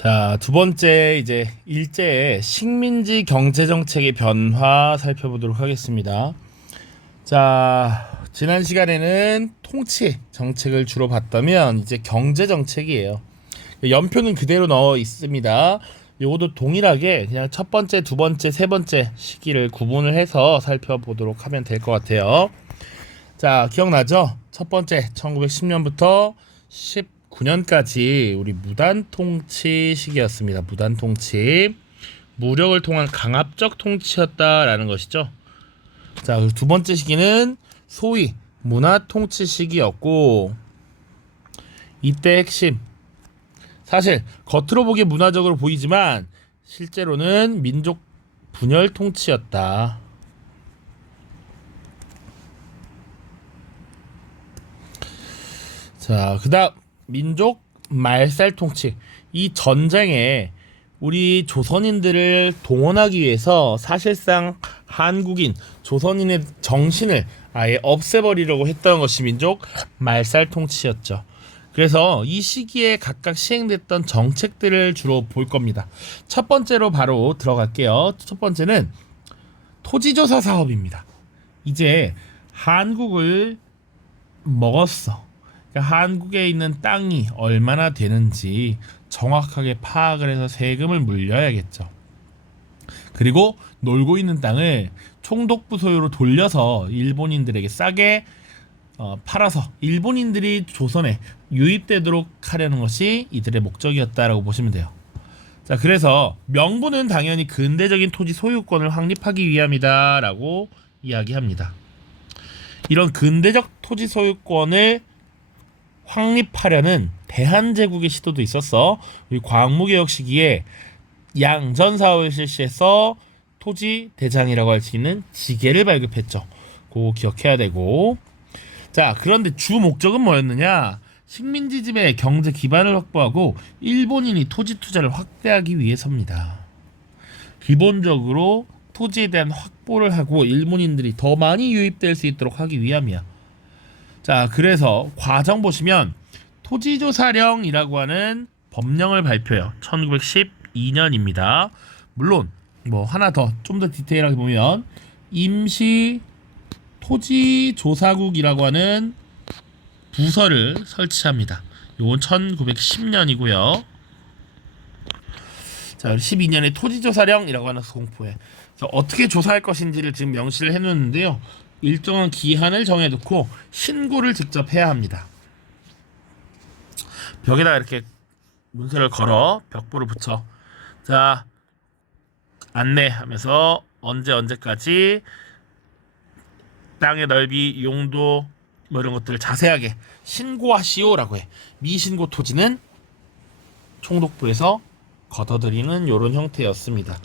자, 두 번째 이제 일제의 식민지 경제 정책의 변화 살펴보도록 하겠습니다. 자, 지난 시간에는 통치 정책을 주로 봤다면 이제 경제 정책이에요. 연표는 그대로 넣어 있습니다. 요것도 동일하게 그냥 첫 번째, 두 번째, 세 번째 시기를 구분을 해서 살펴보도록 하면 될 것 같아요. 자, 기억나죠? 첫 번째 1910년부터 19년까지 우리 무단 통치 시기였습니다. 무단 통치. 무력을 통한 강압적 통치였다라는 것이죠. 자, 두 번째 시기는 소위 문화 통치 시기였고, 이때 핵심, 사실 겉으로 보기에 문화적으로 보이지만 실제로는 민족 분열 통치였다. 자, 그다음 민족 말살 통치. 이 전쟁에 우리 조선인들을 동원하기 위해서 사실상 한국인, 조선인의 정신을 아예 없애버리려고 했던 것이 민족 말살 통치였죠. 그래서 이 시기에 각각 시행됐던 정책들을 주로 볼 겁니다. 첫 번째로 바로 들어갈게요. 첫 번째는 토지조사 사업입니다. 이제 한국을 먹었어. 그러니까 한국에 있는 땅이 얼마나 되는지 정확하게 파악을 해서 세금을 물려야겠죠. 그리고 놀고 있는 땅을 총독부 소유로 돌려서 일본인들에게 싸게 팔아서 일본인들이 조선에 유입되도록 하려는 것이 이들의 목적이었다라고 보시면 돼요. 자, 그래서 명분은 당연히 근대적인 토지 소유권을 확립하기 위함이다라고 이야기합니다. 이런 근대적 토지 소유권을 확립하려는 대한제국의 시도도 있었어. 우리 광무개혁 시기에 양전사업을 실시해서 토지 대장이라고 할 수 있는 지계를 발급했죠. 그거 기억해야 되고. 자, 그런데 주 목적은 뭐였느냐? 식민지집의 경제 기반을 확보하고 일본인이 토지 투자를 확대하기 위해서입니다. 기본적으로 토지에 대한 확보를 하고 일본인들이 더 많이 유입될 수 있도록 하기 위함이야. 자, 그래서 과정 보시면 토지조사령이라고 하는 법령을 발표해요. 1912년입니다. 물론 뭐 하나 더 좀 더 디테일하게 보면 임시 토지조사국이라고 하는 부서를 설치합니다. 요건 1910년이고요. 자, 12년에 토지조사령이라고 하는 공포에 어떻게 조사할 것인지를 지금 명시를 해놓는데요. 일정한 기한을 정해놓고 신고를 직접 해야 합니다. 벽에다가 이렇게 문서를 걸어 벽보를 붙여. 자, 안내하면서 언제까지 땅의 넓이, 용도 뭐 이런 것들을 자세하게 신고하시오라고 해. 미신고 토지는 총독부에서 걷어들이는 이런 형태였습니다.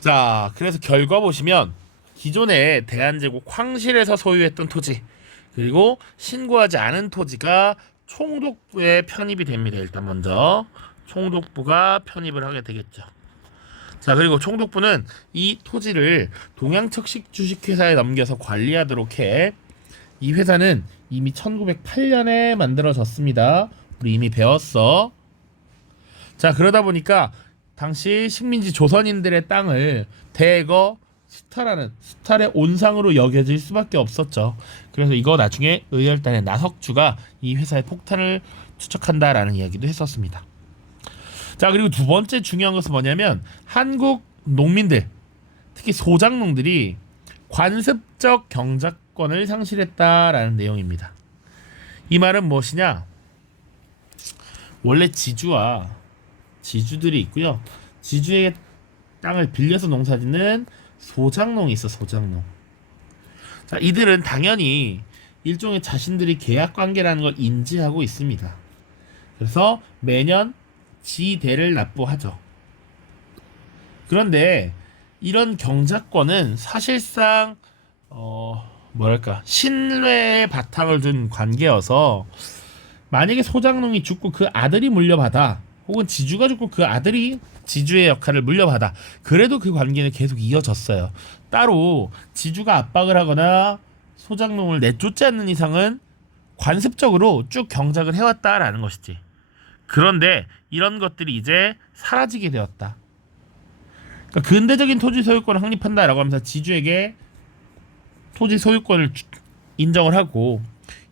자, 그래서 결과 보시면 기존에 대한제국 황실에서 소유했던 토지, 그리고 신고하지 않은 토지가 총독부에 편입이 됩니다. 일단 먼저 총독부가 편입을 하게 되겠죠. 자, 그리고 총독부는 이 토지를 동양척식 주식회사에 넘겨서 관리하도록 해. 이 회사는 이미 1908년에 만들어졌습니다. 우리 이미 배웠어. 자, 그러다 보니까 당시 식민지 조선인들의 땅을 대거 수탈의 온상으로 여겨질 수밖에 없었죠. 그래서 이거 나중에 의열단의 나석주가 이 회사의 폭탄을 추적한다라는 이야기도 했었습니다. 자, 그리고 두 번째 중요한 것은 뭐냐면 한국 농민들, 특히 소작농들이 관습적 경작권을 상실했다라는 내용입니다. 이 말은 무엇이냐? 원래 지주들이 있고요. 지주의 땅을 빌려서 농사짓는 소작농이 있어. 소작농. 자, 이들은 당연히 일종의 자신들이 계약 관계라는 걸 인지하고 있습니다. 그래서 매년 지대를 납부하죠. 그런데 이런 경작권은 사실상 신뢰의 바탕을 둔 관계여서 만약에 소작농이 죽고 그 아들이 물려받아, 혹은 지주가 죽고 그 아들이 지주의 역할을 물려받아, 그래도 그 관계는 계속 이어졌어요. 따로 지주가 압박을 하거나 소작농을 내쫓지 않는 이상은 관습적으로 쭉 경작을 해왔다라는 것이지. 그런데 이런 것들이 이제 사라지게 되었다. 그러니까 근대적인 토지 소유권을 확립한다라고 하면서 지주에게 토지 소유권을 인정을 하고,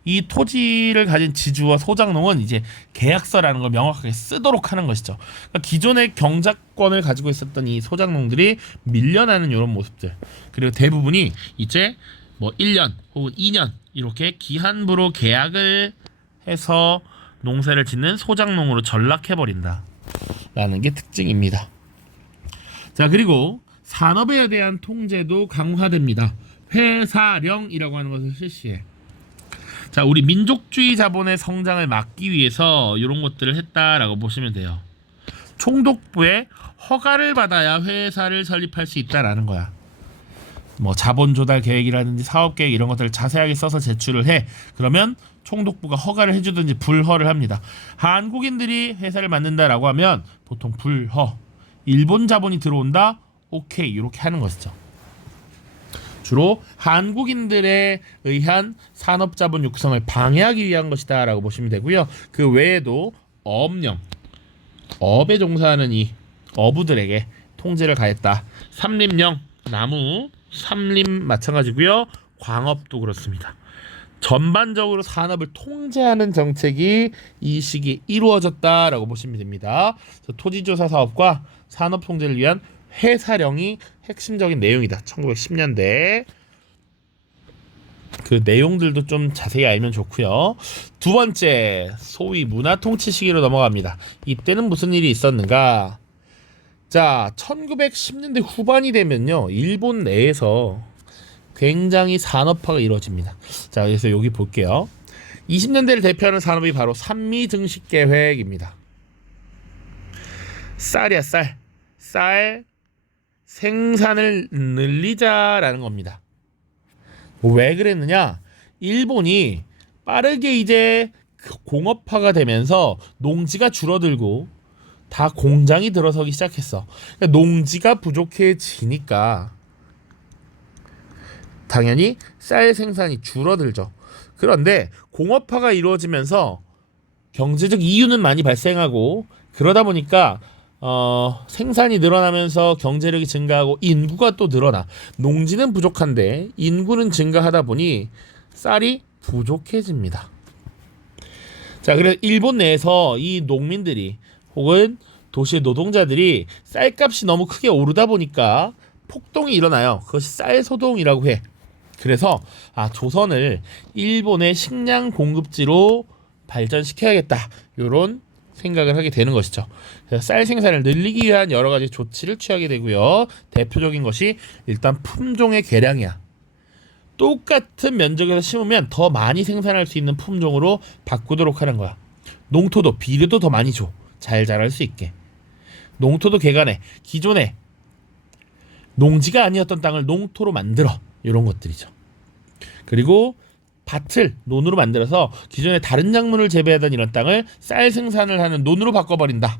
이 토지를 가진 지주와 소장농은 이제 계약서라는 걸 명확하게 쓰도록 하는 것이죠. 그러니까 기존의 경작권을 가지고 있었던 이 소장농들이 밀려나는 이런 모습들, 그리고 대부분이 이제 뭐 1년 혹은 2년 이렇게 기한부로 계약을 해서 농사를 짓는 소장농으로 전락해버린다 라는 게 특징입니다. 자, 그리고 산업에 대한 통제도 강화됩니다. 회사령이라고 하는 것을 실시해. 자, 우리 민족주의 자본의 성장을 막기 위해서 이런 것들을 했다라고 보시면 돼요. 총독부의 허가를 받아야 회사를 설립할 수 있다라는 거야. 뭐 자본 조달 계획이라든지 사업 계획 이런 것들을 자세하게 써서 제출을 해. 그러면 총독부가 허가를 해주든지 불허를 합니다. 한국인들이 회사를 만든다라고 하면 보통 불허. 일본 자본이 들어온다? 오케이. 이렇게 하는 것이죠. 주로 한국인들에 의한 산업자본 육성을 방해하기 위한 것이다 라고 보시면 되고요. 그 외에도 어업령, 어업에 종사하는 이 어부들에게 통제를 가했다. 삼림령, 나무, 삼림 마찬가지고요. 광업도 그렇습니다. 전반적으로 산업을 통제하는 정책이 이 시기에 이루어졌다라고 보시면 됩니다. 토지조사 사업과 산업 통제를 위한 회사령이 핵심적인 내용이다. 1910년대. 그 내용들도 좀 자세히 알면 좋고요. 두 번째, 소위 문화통치 시기로 넘어갑니다. 이때는 무슨 일이 있었는가? 자, 1910년대 후반이 되면요, 일본 내에서 굉장히 산업화가 이루어집니다. 자, 그래서 여기 볼게요. 20년대를 대표하는 산업이 바로 산미 증식 계획입니다. 쌀이야, 쌀. 쌀 생산을 늘리자라는 겁니다. 왜 그랬느냐? 일본이 빠르게 이제 공업화가 되면서 농지가 줄어들고 다 공장이 들어서기 시작했어. 그러니까 농지가 부족해지니까 당연히 쌀 생산이 줄어들죠. 그런데 공업화가 이루어지면서 경제적 이유는 많이 발생하고, 그러다 보니까 생산이 늘어나면서 경제력이 증가하고 인구가 또 늘어나. 농지는 부족한데 인구는 증가하다 보니 쌀이 부족해집니다. 자, 그래서 일본 내에서 이 농민들이 혹은 도시 노동자들이 쌀값이 너무 크게 오르다 보니까 폭동이 일어나요. 그것이 쌀소동이라고 해. 그래서 조선을 일본의 식량 공급지로 발전시켜야겠다, 이런 생각을 하게 되는 것이죠. 그래서 쌀 생산을 늘리기 위한 여러 가지 조치를 취하게 되고요. 대표적인 것이 일단 품종의 개량이야. 똑같은 면적에서 심으면 더 많이 생산할 수 있는 품종으로 바꾸도록 하는 거야. 농토도 비료도 더 많이 줘. 잘 자랄 수 있게. 농토도 개간해. 기존에 농지가 아니었던 땅을 농토로 만들어. 이런 것들이죠. 그리고 밭을 논으로 만들어서 기존에 다른 작물을 재배하던 이런 땅을 쌀 생산을 하는 논으로 바꿔버린다.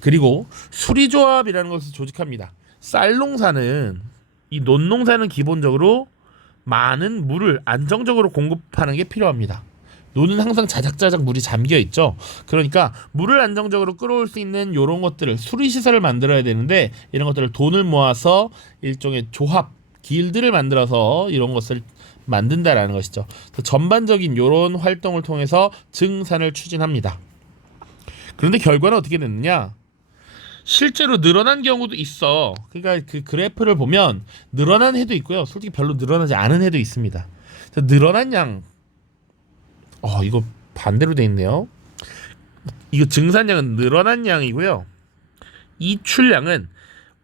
그리고 수리조합이라는 것을 조직합니다. 쌀 농사는, 이 논 농사는 기본적으로 많은 물을 안정적으로 공급하는 게 필요합니다. 논은 항상 자작자작 물이 잠겨 있죠. 그러니까 물을 안정적으로 끌어올 수 있는 이런 것들을, 수리시설을 만들어야 되는데 이런 것들을 돈을 모아서 일종의 조합, 길드를 만들어서 이런 것을 만든다라는 것이죠. 전반적인 이런 활동을 통해서 증산을 추진합니다. 그런데 결과는 어떻게 됐느냐? 실제로 늘어난 경우도 있어. 그러니까 그 그래프를 보면 늘어난 해도 있고요, 솔직히 별로 늘어나지 않은 해도 있습니다. 늘어난 양, 이거 반대로 돼 있네요. 이거 증산량은 늘어난 양이고요, 이출량은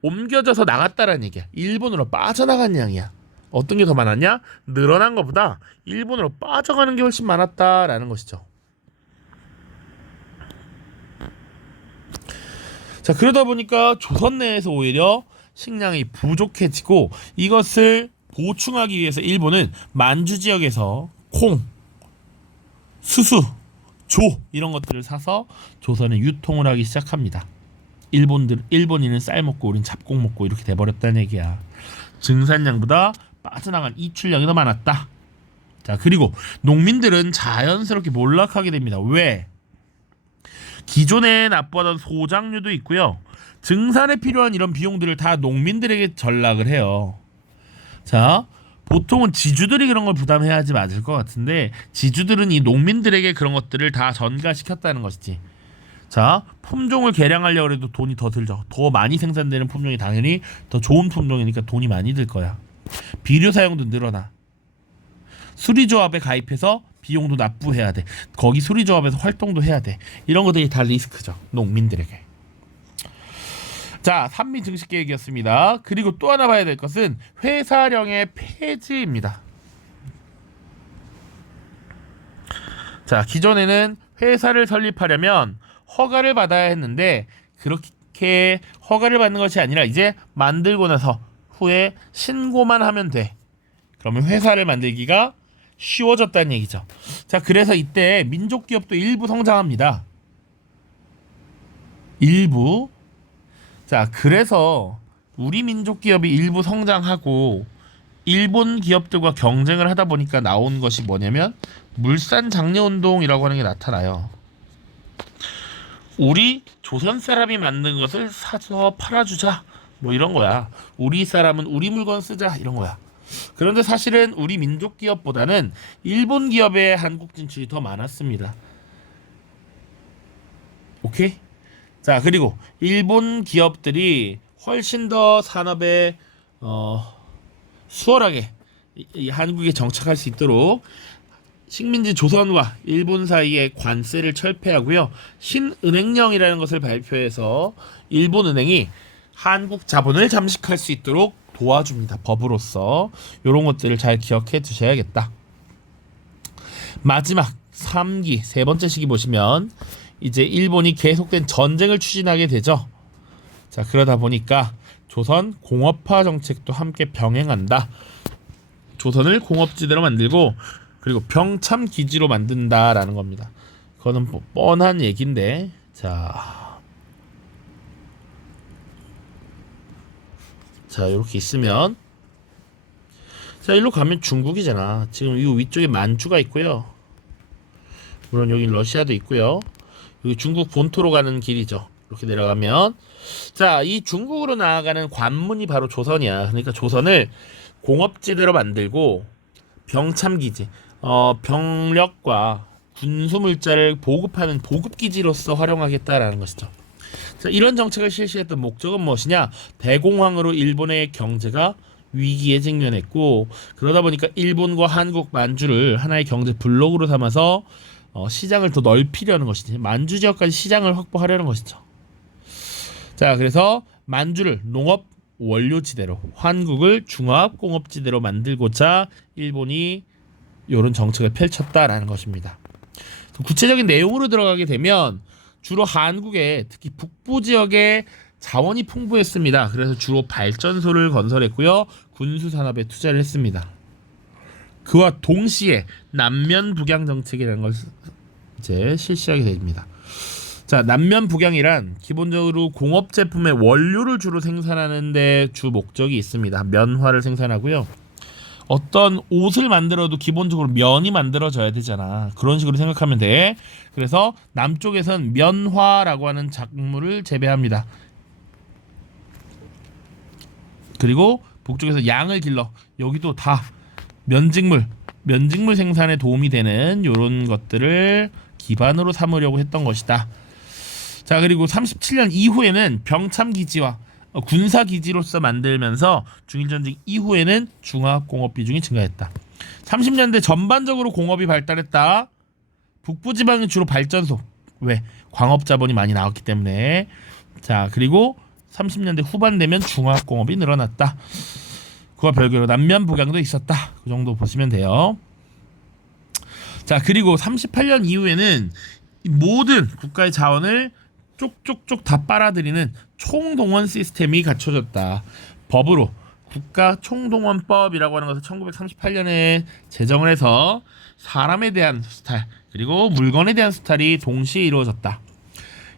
옮겨져서 나갔다라는 얘기야. 일본으로 빠져나간 양이야. 어떤 게 더 많았냐? 늘어난 것보다 일본으로 빠져가는 게 훨씬 많았다라는 것이죠. 자, 그러다 보니까 조선 내에서 오히려 식량이 부족해지고, 이것을 보충하기 위해서 일본은 만주 지역에서 콩, 수수, 조 이런 것들을 사서 조선에 유통을 하기 시작합니다. 일본인은 쌀 먹고 우린 잡곡 먹고 이렇게 돼버렸다는 얘기야. 증산량보다 빠져나간 이출량이 더 많았다. 자, 그리고 농민들은 자연스럽게 몰락하게 됩니다. 왜? 기존에 납부하던 소장료도 있고요. 증산에 필요한 이런 비용들을 다 농민들에게 전락을 해요. 자, 보통은 지주들이 그런 걸 부담해야지 맞을 것 같은데 지주들은 이 농민들에게 그런 것들을 다 전가시켰다는 것이지. 자, 품종을 개량하려고 해도 돈이 더 들죠. 더 많이 생산되는 품종이 당연히 더 좋은 품종이니까 돈이 많이 들 거야. 비료 사용도 늘어나. 수리조합에 가입해서 비용도 납부해야 돼. 거기 수리조합에서 활동도 해야 돼. 이런 것들이 다 리스크죠. 농민들에게. 자, 산미 증식 계획이었습니다. 그리고 또 하나 봐야 될 것은 회사령의 폐지입니다. 자, 기존에는 회사를 설립하려면 허가를 받아야 했는데 그렇게 허가를 받는 것이 아니라 이제 만들고 나서 후에 신고만 하면 돼. 그러면 회사를 만들기가 쉬워졌다는 얘기죠. 자, 그래서 이때 민족기업도 일부 성장합니다. 일부. 자, 그래서 우리 민족기업이 일부 성장하고 일본 기업들과 경쟁을 하다 보니까 나온 것이 뭐냐면 물산장려운동이라고 하는 게 나타나요. 우리 조선 사람이 만든 것을 사서 팔아주자, 뭐 이런 거야. 우리 사람은 우리 물건 쓰자, 이런 거야. 그런데 사실은 우리 민족 기업보다는 일본 기업의 한국 진출이 더 많았습니다. 오케이? 자, 그리고 일본 기업들이 훨씬 더 산업에 수월하게 이 한국에 정착할 수 있도록 식민지 조선과 일본 사이의 관세를 철폐하고요. 신은행령이라는 것을 발표해서 일본 은행이 한국 자본을 잠식할 수 있도록 도와줍니다. 법으로서. 이런 것들을 잘 기억해 두셔야겠다. 마지막 3기 세 번째 시기 보시면 이제 일본이 계속된 전쟁을 추진하게 되죠. 자, 그러다 보니까 조선 공업화 정책도 함께 병행한다. 조선을 공업지대로 만들고 그리고 병참 기지로 만든다라는 겁니다. 그거는 뭐 뻔한 얘기인데, 자, 이렇게 있으면, 자, 일로 가면 중국이잖아. 지금 이 위쪽에 만주가 있고요. 물론 여기 러시아도 있고요. 여기 중국 본토로 가는 길이죠. 이렇게 내려가면, 자, 이 중국으로 나아가는 관문이 바로 조선이야. 그러니까 조선을 공업지대로 만들고 병참기지, 병력과 군수물자를 보급하는 보급기지로서 활용하겠다라는 것이죠. 자, 이런 정책을 실시했던 목적은 무엇이냐? 대공황으로 일본의 경제가 위기에 직면했고, 그러다 보니까 일본과 한국, 만주를 하나의 경제 블록으로 삼아서 시장을 더 넓히려는 것이지. 만주 지역까지 시장을 확보하려는 것이죠. 자, 그래서 만주를 농업 원료지대로, 한국을 중화합공업지대로 만들고자 일본이 이런 정책을 펼쳤다라는 것입니다. 구체적인 내용으로 들어가게 되면 주로 한국에 특히 북부 지역에 자원이 풍부했습니다. 그래서 주로 발전소를 건설했고요. 군수산업에 투자를 했습니다. 그와 동시에 남면 북양 정책이라는 걸 이제 실시하게 됩니다. 자, 남면 북양이란 기본적으로 공업 제품의 원료를 주로 생산하는 데 주 목적이 있습니다. 면화를 생산하고요. 어떤 옷을 만들어도 기본적으로 면이 만들어져야 되잖아. 그런 식으로 생각하면 돼. 그래서 남쪽에선 면화라고 하는 작물을 재배합니다. 그리고 북쪽에서 양을 길러. 여기도 다 면직물 생산에 도움이 되는 이런 것들을 기반으로 삼으려고 했던 것이다. 자, 그리고 37년 이후에는 병참기지와 군사기지로서 만들면서 중일전쟁 이후에는 중화공업 비중이 증가했다. 30년대 전반적으로 공업이 발달했다. 북부지방이 주로 발전소, 왜? 광업자본이 많이 나왔기 때문에. 자, 그리고 30년대 후반 되면 중화공업이 늘어났다. 그와 별개로 남면 북양도 있었다. 그 정도 보시면 돼요. 자, 그리고 38년 이후에는 모든 국가의 자원을 쪽쪽쪽 다 빨아들이는 총동원 시스템이 갖춰졌다. 법으로 국가총동원법이라고 하는 것을 1938년에 제정을 해서 사람에 대한 수탈 그리고 물건에 대한 수탈이 동시에 이루어졌다.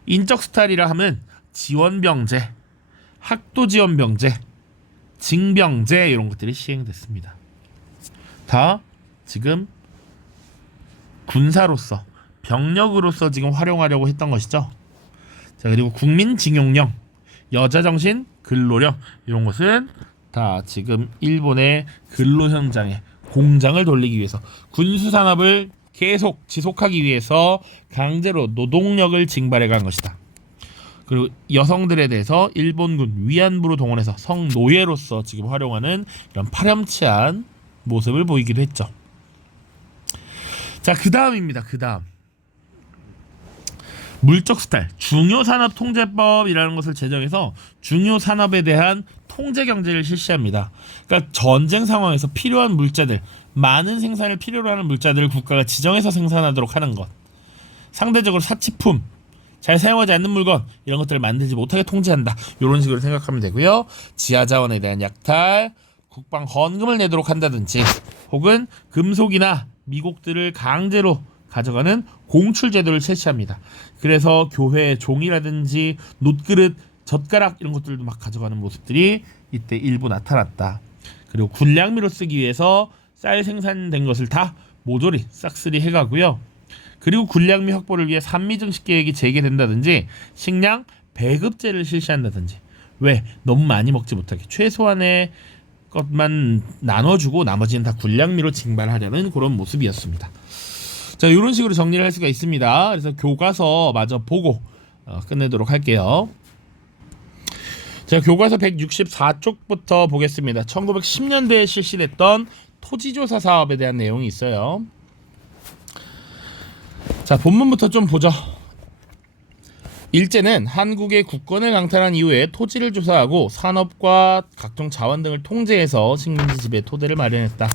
인적 수탈이라 하면 지원병제, 학도지원병제, 징병제 이런 것들이 시행됐습니다. 다 지금 군사로서 병력으로서 지금 활용하려고 했던 것이죠. 자, 그리고 국민징용령, 여자정신, 근로령, 이런 것은 다 지금 일본의 근로 현장에 공장을 돌리기 위해서, 군수산업을 계속 지속하기 위해서 강제로 노동력을 징발해 간 것이다. 그리고 여성들에 대해서 일본군 위안부로 동원해서 성노예로서 지금 활용하는 이런 파렴치한 모습을 보이기도 했죠. 자, 그 다음입니다. 그 다음, 물적 수탈, 중요산업통제법이라는 것을 제정해서 중요산업에 대한 통제 경제를 실시합니다. 그러니까 전쟁 상황에서 필요한 물자들, 많은 생산을 필요로 하는 물자들을 국가가 지정해서 생산하도록 하는 것, 상대적으로 사치품, 잘 사용하지 않는 물건, 이런 것들을 만들지 못하게 통제한다. 이런 식으로 생각하면 되고요. 지하자원에 대한 약탈, 국방 헌금을 내도록 한다든지, 혹은 금속이나 미곡들을 강제로 가져가는 공출제도를 실시합니다. 그래서 교회 종이라든지 놋그릇, 젓가락 이런 것들도 막 가져가는 모습들이 이때 일부 나타났다. 그리고 군량미로 쓰기 위해서 쌀 생산된 것을 다 모조리 싹쓸이 해가고요. 그리고 군량미 확보를 위해 산미증식 계획이 재개된다든지, 식량 배급제를 실시한다든지, 왜 너무 많이 먹지 못하게 최소한의 것만 나눠주고 나머지는 다 군량미로 징발하려는 그런 모습이었습니다. 자, 이런 식으로 정리를 할 수가 있습니다. 그래서 교과서 마저 보고 끝내도록 할게요. 자, 교과서 164쪽부터 보겠습니다. 1910년대에 실시됐던 토지조사 사업에 대한 내용이 있어요. 자, 본문부터 좀 보죠. 일제는 한국의 국권을 강탈한 이후에 토지를 조사하고 산업과 각종 자원 등을 통제해서 식민지 지배 토대를 마련했다.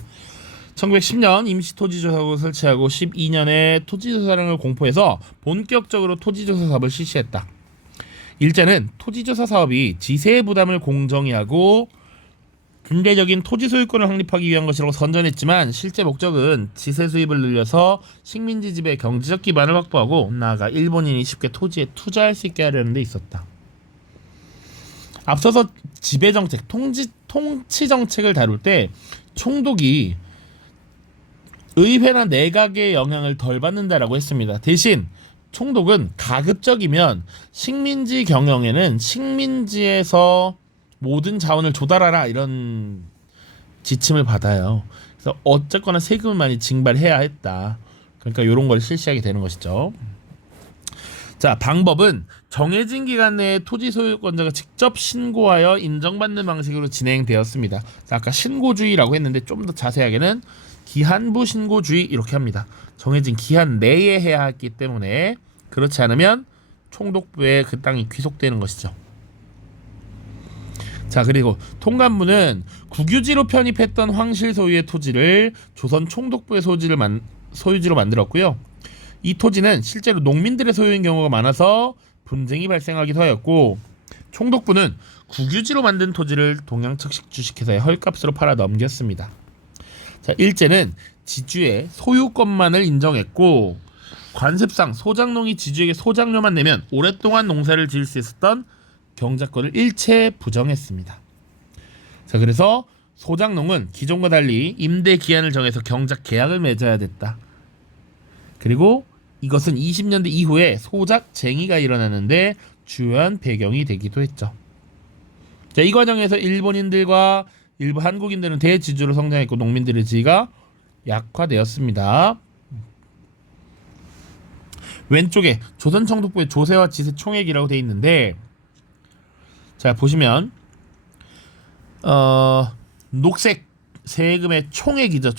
1910년 임시토지조사국을 설치하고 12년에 토지조사령을 공포해서 본격적으로 토지조사 사업을 실시했다. 일제는 토지조사 사업이 지세의 부담을 공정히 하고 근대적인 토지 소유권을 확립하기 위한 것이라고 선전했지만, 실제 목적은 지세 수입을 늘려서 식민지 지배의 경제적 기반을 확보하고 나아가 일본인이 쉽게 토지에 투자할 수 있게 하려는 데 있었다. 앞서서 지배정책, 통치정책을 다룰 때 총독이 의회나 내각의 영향을 덜 받는다라고 했습니다. 대신 총독은 가급적이면 식민지 경영에는 식민지에서 모든 자원을 조달하라, 이런 지침을 받아요. 그래서 어쨌거나 세금을 많이 징발해야 했다. 그러니까 이런 걸 실시하게 되는 것이죠. 자, 방법은 정해진 기간 내에 토지 소유권자가 직접 신고하여 인정받는 방식으로 진행되었습니다. 자, 아까 신고주의라고 했는데 좀 더 자세하게는 기한부 신고주의, 이렇게 합니다. 정해진 기한 내에 해야 했기 때문에, 그렇지 않으면 총독부에 그 땅이 귀속되는 것이죠. 자, 그리고 통감부는 국유지로 편입했던 황실 소유의 토지를 조선 총독부의 소유지로 만들었고요. 이 토지는 실제로 농민들의 소유인 경우가 많아서 분쟁이 발생하기도 하였고, 총독부는 국유지로 만든 토지를 동양측식 주식회사에 헐값으로 팔아 넘겼습니다. 자, 일제는 지주의 소유권만을 인정했고, 관습상 소작농이 지주에게 소작료만 내면 오랫동안 농사를 지을 수 있었던 경작권을 일체 부정했습니다. 자, 그래서 소작농은 기존과 달리 임대 기한을 정해서 경작 계약을 맺어야 됐다. 그리고 이것은 20년대 이후에 소작쟁이가 일어나는데 주요한 배경이 되기도 했죠. 자, 이 과정에서 일본인들과 일부 한국인들은 대지주로 성장했고 농민들의 지위가 약화되었습니다. 왼쪽에 조선청독부의 조세와 지세 총액이라고 되어 있는데, 자, 보시면 녹색 세금의 총액이죠.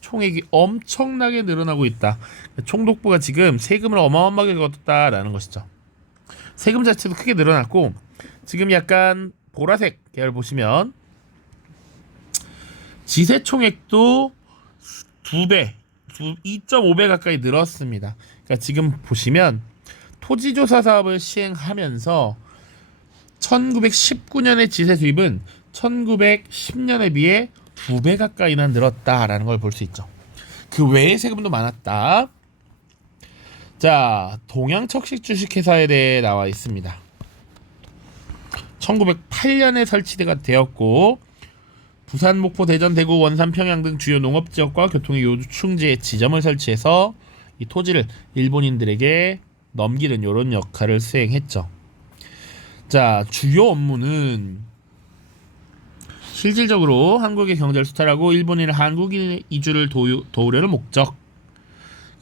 총액이 엄청나게 늘어나고 있다. 총독부가 지금 세금을 어마어마하게 걷었다라는 것이죠. 세금 자체도 크게 늘어났고, 지금 약간 보라색 계열 보시면 지세 총액도 2배, 2.5배 가까이 늘었습니다. 그러니까 지금 보시면 토지조사 사업을 시행하면서 1919년의 지세 수입은 1910년에 비해 2배 가까이나 늘었다라는 걸 볼 수 있죠. 그 외의 세금도 많았다. 자, 동양척식 주식회사에 대해 나와 있습니다. 1908년에 설치가 되었고, 부산, 목포, 대전, 대구, 원산, 평양 등 주요 농업지역과 교통의 요충지에 지점을 설치해서 이 토지를 일본인들에게 넘기는 이런 역할을 수행했죠. 자, 주요 업무는 실질적으로 한국의 경제를 수탈하고 일본인은 한국인 이주를 도우려는 목적.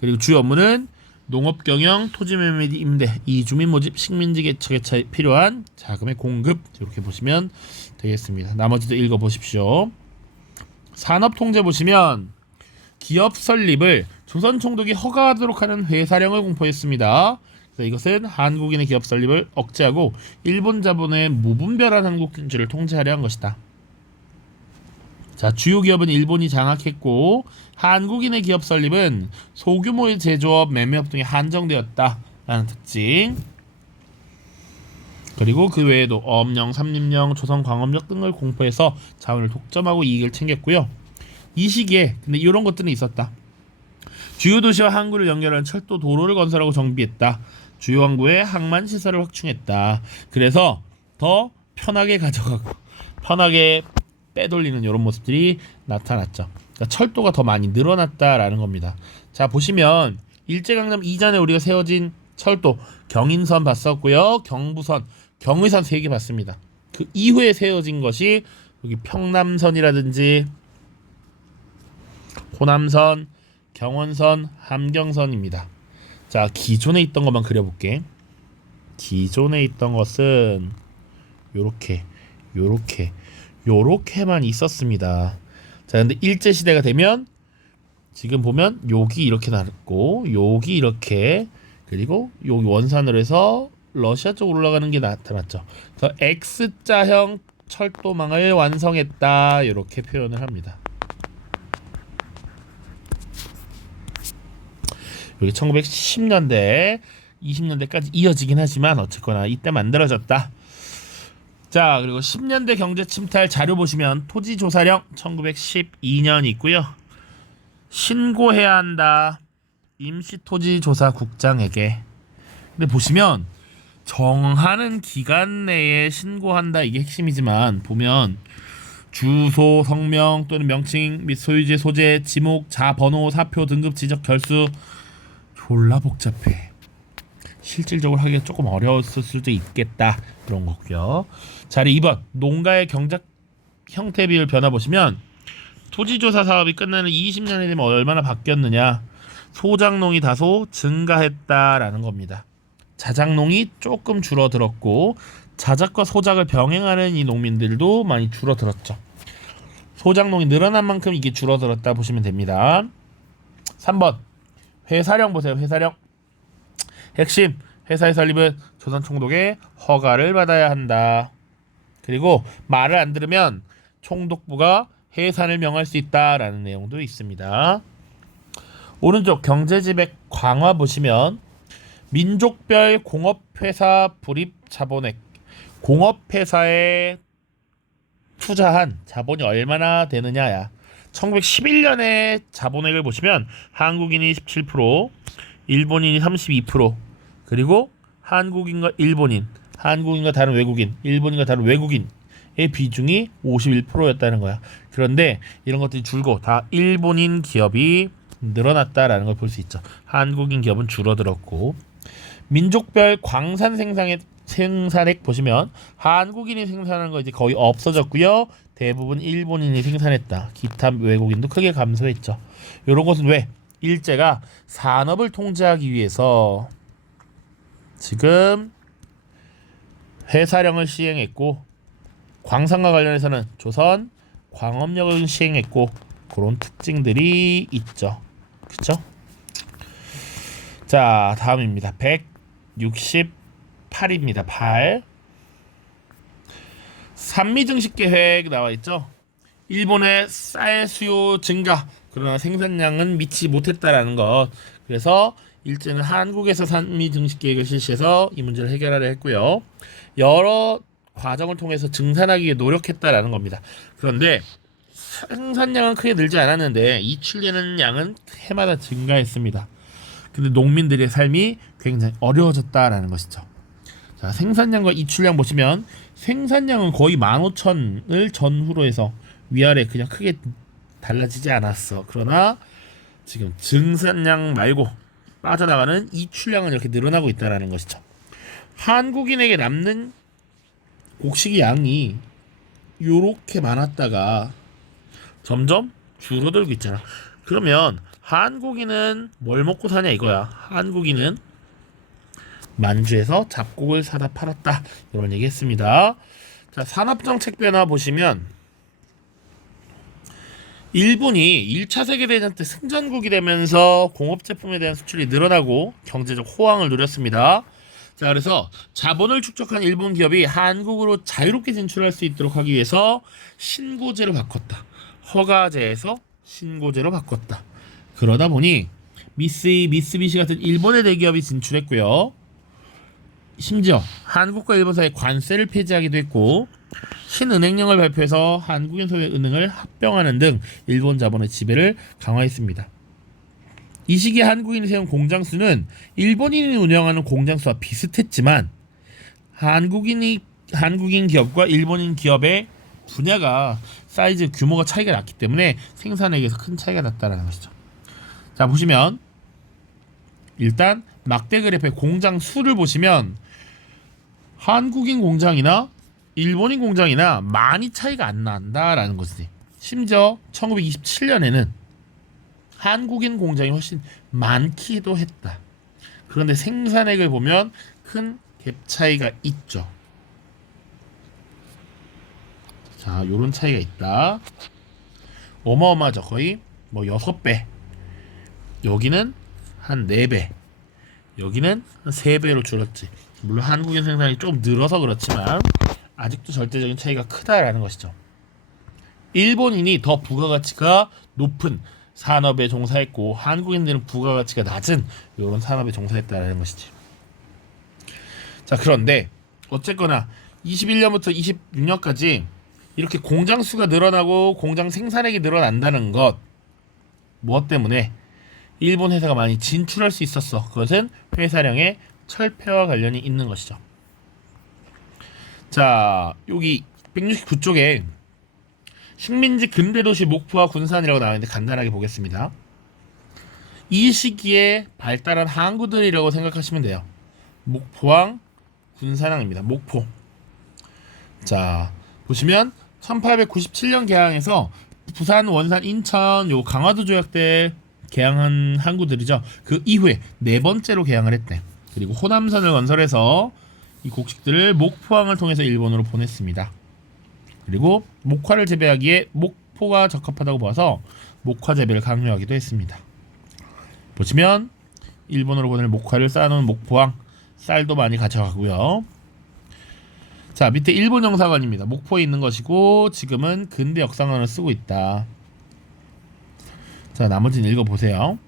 그리고 주요 업무는 농업 경영, 토지 매매 임대, 이주민 모집, 식민지 개척에 필요한 자금의 공급. 이렇게 보시면 되겠습니다. 나머지도 읽어 보십시오. 산업 통제 보시면 기업 설립을 조선 총독이 허가하도록 하는 회사령을 공포했습니다. 이것은 한국인의 기업 설립을 억제하고 일본 자본의 무분별한 한국 경제를 통제하려 한 것이다. 자, 주요 기업은 일본이 장악했고 한국인의 기업 설립은 소규모의 제조업, 매매업 등에 한정되었다라는 특징. 그리고 그 외에도 어업령, 삼림령, 조선광업령 등을 공포해서 자원을 독점하고 이익을 챙겼고요. 이 시기에 근데 이런 것들은 있었다. 주요 도시와 항구를 연결하는 철도 도로를 건설하고 정비했다. 주요 항구에 항만 시설을 확충했다. 그래서 더 편하게 가져가고 편하게 빼돌리는 이런 모습들이 나타났죠. 그러니까 철도가 더 많이 늘어났다라는 겁니다. 자, 보시면 일제강점 이전에 우리가 세워진 철도 경인선 봤었고요. 경부선, 경의선 3개 봤습니다. 그 이후에 세워진 것이 여기 평남선이라든지 호남선, 경원선, 함경선입니다. 자, 기존에 있던 것만 그려볼게. 기존에 있던 것은 요렇게만 있었습니다. 자, 근데 일제시대가 되면 지금 보면 여기 이렇게 나왔고 여기 이렇게, 그리고 여기 원산으로 해서 러시아 쪽으로 올라가는 게 나타났죠. 그래서 X자형 철도망을 완성했다, 이렇게 표현을 합니다. 여기 1910년대 20년대까지 이어지긴 하지만 어쨌거나 이때 만들어졌다. 자, 그리고 10년대 경제 침탈 자료 보시면 토지조사령 1912년 있고요. 신고해야 한다, 임시토지조사국장에게. 근데 보시면 정하는 기간 내에 신고한다, 이게 핵심이지만 보면 주소, 성명 또는 명칭 및 소유지, 소재, 지목, 자, 번호, 사표, 등급, 지적, 결수 졸라 복잡해. 실질적으로 하기가 조금 어려웠을 수도 있겠다, 그런 거고요. 자, 2번 농가의 경작 형태 비율 변화 보시면 토지조사 사업이 끝나는 20년이 되면 얼마나 바뀌었느냐. 소작농이 다소 증가했다라는 겁니다. 자작농이 조금 줄어들었고 자작과 소작을 병행하는 이 농민들도 많이 줄어들었죠. 소작농이 늘어난 만큼 이게 줄어들었다 보시면 됩니다. 3번 회사령 보세요. 회사령 핵심, 회사의 설립은 조선 총독의 허가를 받아야 한다. 그리고 말을 안 들으면 총독부가 해산을 명할 수 있다라는 내용도 있습니다. 오른쪽 경제지배 강화 보시면 민족별 공업회사 불입 자본액, 공업회사에 투자한 자본이 얼마나 되느냐야. 1911년에 자본액을 보시면 한국인이 17%, 일본인이 32%, 그리고 한국인과 일본인, 한국인과 다른 외국인, 일본인과 다른 외국인의 비중이 51%였다는 거야. 그런데 이런 것들이 줄고 다 일본인 기업이 늘어났다라는 걸 볼 수 있죠. 한국인 기업은 줄어들었고, 민족별 광산 생산액 보시면 한국인이 생산하는 거 이제 거의 없어졌고요. 대부분 일본인이 생산했다. 기타 외국인도 크게 감소했죠. 이런 것은 왜? 일제가 산업을 통제하기 위해서 지금 회사령을 시행했고, 광산과 관련해서는 조선 광업령을 시행했고, 그런 특징들이 있죠. 그쵸? 자, 다음입니다. 168입니다. 8. 산미증식 계획 나와있죠. 일본의 쌀 수요 증가, 그러나 생산량은 미치 못했다라는 것. 그래서 일제는 한국에서 산미증식 계획을 실시해서 이 문제를 해결하려 했고요. 여러 과정을 통해서 증산하기 위해 노력했다라는 겁니다. 그런데 생산량은 크게 늘지 않았는데 이출되는 양은 해마다 증가했습니다. 근데 농민들의 삶이 굉장히 어려워졌다라는 것이죠. 자, 생산량과 이출량 보시면 생산량은 거의 15,000을 전후로 해서 위아래 그냥 크게 달라지지 않았어. 그러나 지금 증산량 말고 빠져나가는 이출량은 이렇게 늘어나고 있다는 것이죠. 한국인에게 남는 곡식의 양이 요렇게 많았다가 점점 줄어들고 있잖아. 그러면 한국인은 뭘 먹고 사냐 이거야. 한국인은 만주에서 잡곡을 사다 팔았다, 이런 얘기 했습니다. 자, 산업정책 변화 보시면 일본이 1차 세계대전 때 승전국이 되면서 공업제품에 대한 수출이 늘어나고 경제적 호황을 누렸습니다. 자, 그래서 자본을 축적한 일본 기업이 한국으로 자유롭게 진출할 수 있도록 하기 위해서 신고제로 바꿨다. 허가제에서 신고제로 바꿨다. 그러다 보니 미쓰이, 미쓰비시 같은 일본의 대기업이 진출했고요. 심지어 한국과 일본 사이에 관세를 폐지하기도 했고, 신은행령을 발표해서 한국인 소유의 은행을 합병하는 등 일본 자본의 지배를 강화했습니다. 이 시기에 한국인이 세운 공장 수는 일본인이 운영하는 공장 수와 비슷했지만 한국인 기업과 일본인 기업의 분야가 사이즈 규모가 차이가 났기 때문에 생산액에서 큰 차이가 났다는 것이죠. 자, 보시면 일단 막대 그래프의 공장 수를 보시면 한국인 공장이나 일본인 공장이나 많이 차이가 안 난다라는 것이지. 심지어 1927년에는 한국인 공장이 훨씬 많기도 했다. 그런데 생산액을 보면 큰 갭 차이가 있죠. 자, 요런 차이가 있다. 어마어마하죠. 거의 뭐 6배. 여기는 한 4배. 여기는 한 3배로 줄었지. 물론 한국인 생산이 좀 늘어서 그렇지만 아직도 절대적인 차이가 크다라는 것이죠. 일본인이 더 부가가치가 높은 산업에 종사했고 한국인들은 부가가치가 낮은 이런 산업에 종사했다는 것이지. 자, 그런데 어쨌거나 21년부터 26년까지 이렇게 공장 수가 늘어나고 공장 생산액이 늘어난다는 것, 무엇 때문에? 일본 회사가 많이 진출할 수 있었어. 그것은 회사량의 철폐와 관련이 있는 것이죠. 자, 여기 169쪽에 식민지 근대도시 목포와 군산이라고 나와있는데 간단하게 보겠습니다. 이 시기에 발달한 항구들이라고 생각하시면 돼요. 목포항, 군산항입니다. 목포. 자, 보시면 1897년 개항해서 부산, 원산, 인천 요 강화도 조약 때 개항한 항구들이죠. 그 이후에 4번째로 개항을 했대. 그리고 호남선을 건설해서 이 곡식들을 목포항을 통해서 일본으로 보냈습니다. 그리고 목화를 재배하기에 목포가 적합하다고 봐서 목화 재배를 강요하기도 했습니다. 보시면 일본으로 보낼 목화를 쌓아놓은 목포항, 쌀도 많이 가져가고요. 자, 밑에 일본 영사관입니다. 목포에 있는 것이고 지금은 근대 역사관을 쓰고 있다. 자, 나머지는 읽어보세요.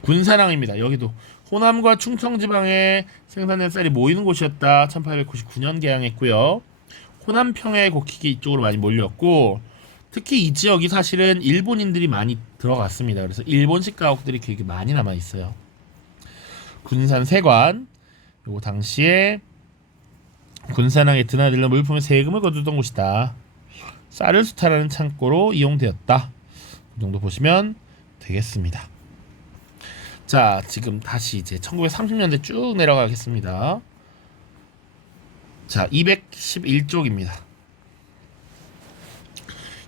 군산항입니다. 여기도 호남과 충청지방에 생산된 쌀이 모이는 곳이었다. 1899년 개항했고요. 호남 평야의 곡식이 이쪽으로 많이 몰렸고, 특히 이 지역이 사실은 일본인들이 많이 들어갔습니다. 그래서 일본식 가옥들이 되게 많이 남아 있어요. 군산 세관, 요거 당시에 군산항에 드나들러 물품의 세금을 거두던 곳이다. 쌀을 수탈하는 창고로 이용되었다. 이 정도 보시면 되겠습니다. 자, 지금 다시 이제 1930년대 쭉 내려가겠습니다. 자, 211쪽입니다.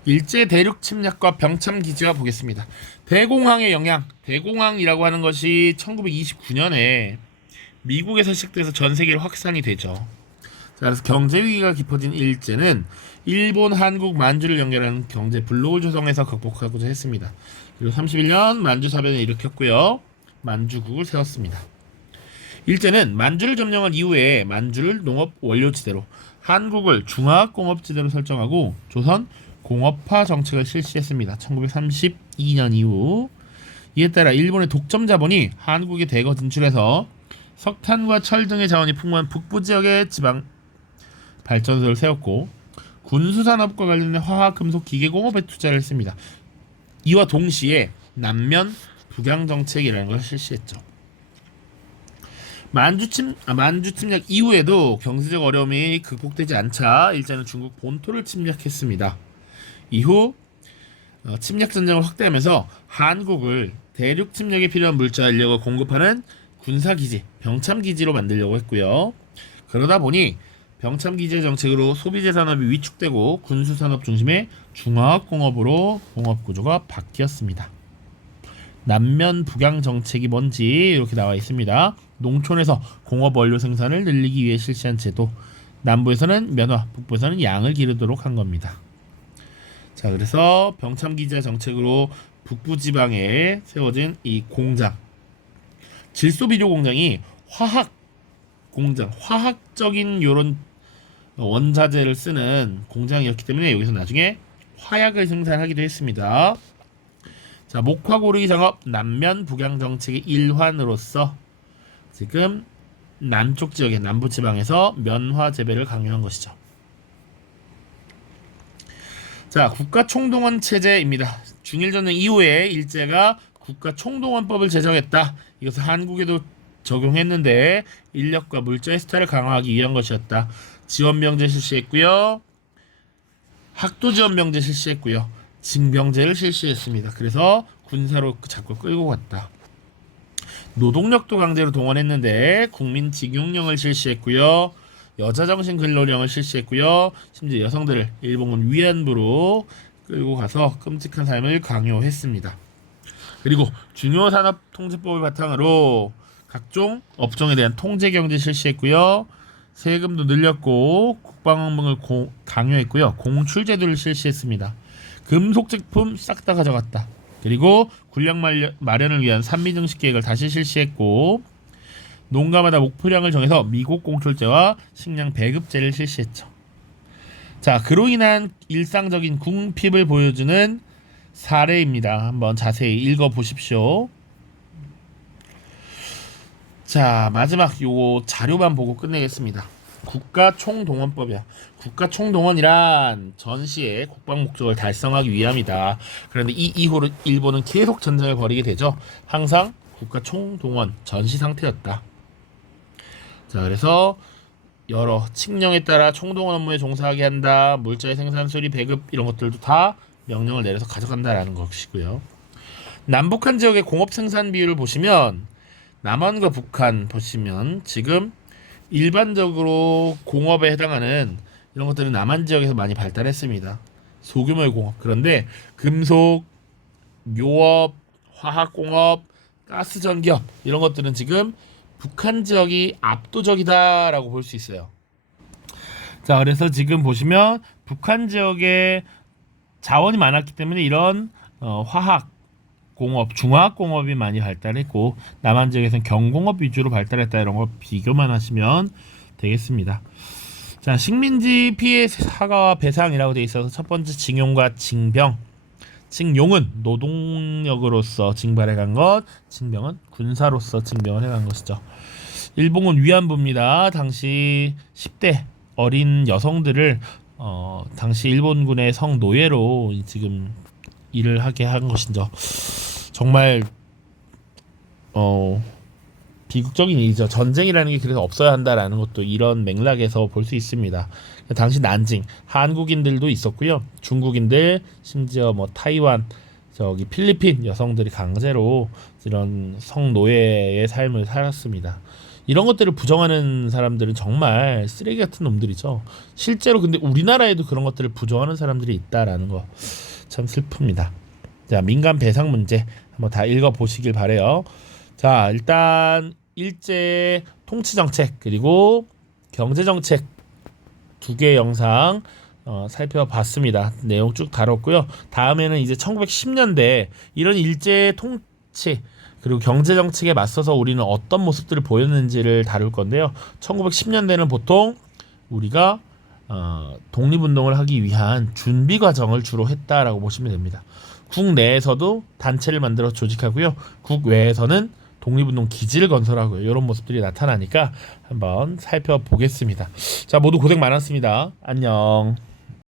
일제 대륙 침략과 병참 기지와 보겠습니다. 대공황의 영향. 대공황이라고 하는 것이 1929년에 미국에서 시작돼서 전 세계로 확산이 되죠. 자, 그래서 경제 위기가 깊어진 일제는 일본, 한국, 만주를 연결하는 경제 블록을 조성해서 극복하고자 했습니다. 그리고 31년 만주 사변을 일으켰고요. 만주국을 세웠습니다. 일제는 만주를 점령한 이후에 만주를 농업 원료지대로, 한국을 중화공업지대로 설정하고 조선 공업화 정책을 실시했습니다. 1932년 이후. 이에 따라 일본의 독점 자본이 한국에 대거 진출해서 석탄과 철 등의 자원이 풍부한 북부 지역의 지방 발전소를 세웠고, 군수산업과 관련된 화학, 금속, 기계공업에 투자를 했습니다. 이와 동시에 남면 북양 정책이라는 것을 실시했죠. 만주 침략 이후에도 경제적 어려움이 극복되지 않자 일제는 중국 본토를 침략했습니다. 이후 침략 전쟁을 확대하면서 한국을 대륙 침략에 필요한 물자 인력을 공급하는 군사기지, 병참기지로 만들려고 했고요. 그러다 보니 병참기지의 정책으로 소비재 산업이 위축되고 군수산업 중심의 중화학공업으로 공업구조가 바뀌었습니다. 남면 북양 정책이 뭔지 이렇게 나와 있습니다. 농촌에서 공업 원료 생산을 늘리기 위해 실시한 제도, 남부에서는 면화, 북부에서는 양을 기르도록 한 겁니다. 자, 그래서 병참기지의 정책으로 북부 지방에 세워진 이 공장, 질소비료 공장이 화학 공장, 화학적인 요런 원자재를 쓰는 공장이었기 때문에 여기서 나중에 화약을 생산하기도 했습니다. 자, 목화 고르기 작업 남면 북양 정책의 일환으로서 지금 남쪽 지역의 남부 지방에서 면화 재배를 강요한 것이죠. 자, 국가 총동원 체제입니다. 중일전쟁 이후에 일제가 국가 총동원법을 제정했다. 이것을 한국에도 적용했는데 인력과 물자의 스타를 강화하기 위한 것이었다. 지원병제 실시했고요. 학도지원병제 실시했고요. 징병제를 실시했습니다. 그래서 군사로 자꾸 끌고 갔다. 노동력도 강제로 동원했는데 국민직용령을 실시했고요. 여자정신 근로령을 실시했고요. 심지어 여성들을 일본군 위안부로 끌고 가서 끔찍한 삶을 강요했습니다. 그리고 중요산업통제법을 바탕으로 각종 업종에 대한 통제경제 실시했고요. 세금도 늘렸고 국방을 강요했고요. 공출제도를 실시했습니다. 금속 제품 싹 다 가져갔다. 그리고 군량 마련을 위한 산미증식 계획을 다시 실시했고 농가마다 목표량을 정해서 미국 공출제와 식량 배급제를 실시했죠. 자, 그로 인한 일상적인 궁핍을 보여주는 사례입니다. 한번 자세히 읽어보십시오. 자, 마지막 요거 자료만 보고 끝내겠습니다. 국가총동원법이야. 국가총동원이란 전시의 국방 목적을 달성하기 위함이다. 그런데 이 이후로 일본은 계속 전쟁을 벌이게 되죠. 항상 국가총동원 전시 상태였다. 자, 그래서 여러 칙령에 따라 총동원 업무에 종사하게 한다. 물자의 생산, 수리, 배급 이런 것들도 다 명령을 내려서 가져간다라는 것이고요. 남북한 지역의 공업 생산 비율을 보시면 남한과 북한 보시면 지금 일반적으로 공업에 해당하는 이런 것들은 남한 지역에서 많이 발달했습니다. 소규모의 공업. 그런데 금속, 묘업, 화학공업, 가스전기업 이런 것들은 지금 북한 지역이 압도적이다라고 볼 수 있어요. 자, 그래서 지금 보시면 북한 지역에 자원이 많았기 때문에 이런 화학 공업, 중화학공업이 많이 발달했고 남한 지역에서는 경공업 위주로 발달했다. 이런 거 비교만 하시면 되겠습니다. 자, 식민지 피해 사과와 배상이라고 되어 있어서 첫 번째 징용과 징병. 징용은 노동력으로서 징발해 간 것, 징병은 군사로서 징병을 해간 것이죠. 일본군 위안부입니다. 당시 10대 어린 여성들을 당시 일본군의 성노예로 지금 일을 하게 한 것이죠. 정말 비극적인 일이죠. 전쟁이라는 게 그래서 없어야 한다라는 것도 이런 맥락에서 볼 수 있습니다. 당시 난징 한국인들도 있었고요. 중국인들, 심지어 뭐 타이완, 저기 필리핀 여성들이 강제로 이런 성노예의 삶을 살았습니다. 이런 것들을 부정하는 사람들은 정말 쓰레기 같은 놈들이죠. 실제로 근데 우리나라에도 그런 것들을 부정하는 사람들이 있다라는 거 참 슬픕니다. 자, 민간 배상 문제 한번 다 읽어보시길 바래요. 자, 일단 일제 통치 정책 그리고 경제 정책 두 개의 영상 살펴봤습니다. 내용 쭉 다뤘고요. 다음에는 이제 1910년대 이런 일제 통치 그리고 경제 정책에 맞서서 우리는 어떤 모습들을 보였는지를 다룰 건데요. 1910년대는 보통 우리가 독립운동을 하기 위한 준비 과정을 주로 했다라고 보시면 됩니다. 국내에서도 단체를 만들어 조직하고요. 국외에서는 독립운동 기지를 건설하고요. 이런 모습들이 나타나니까 한번 살펴보겠습니다. 자, 모두 고생 많았습니다. 안녕.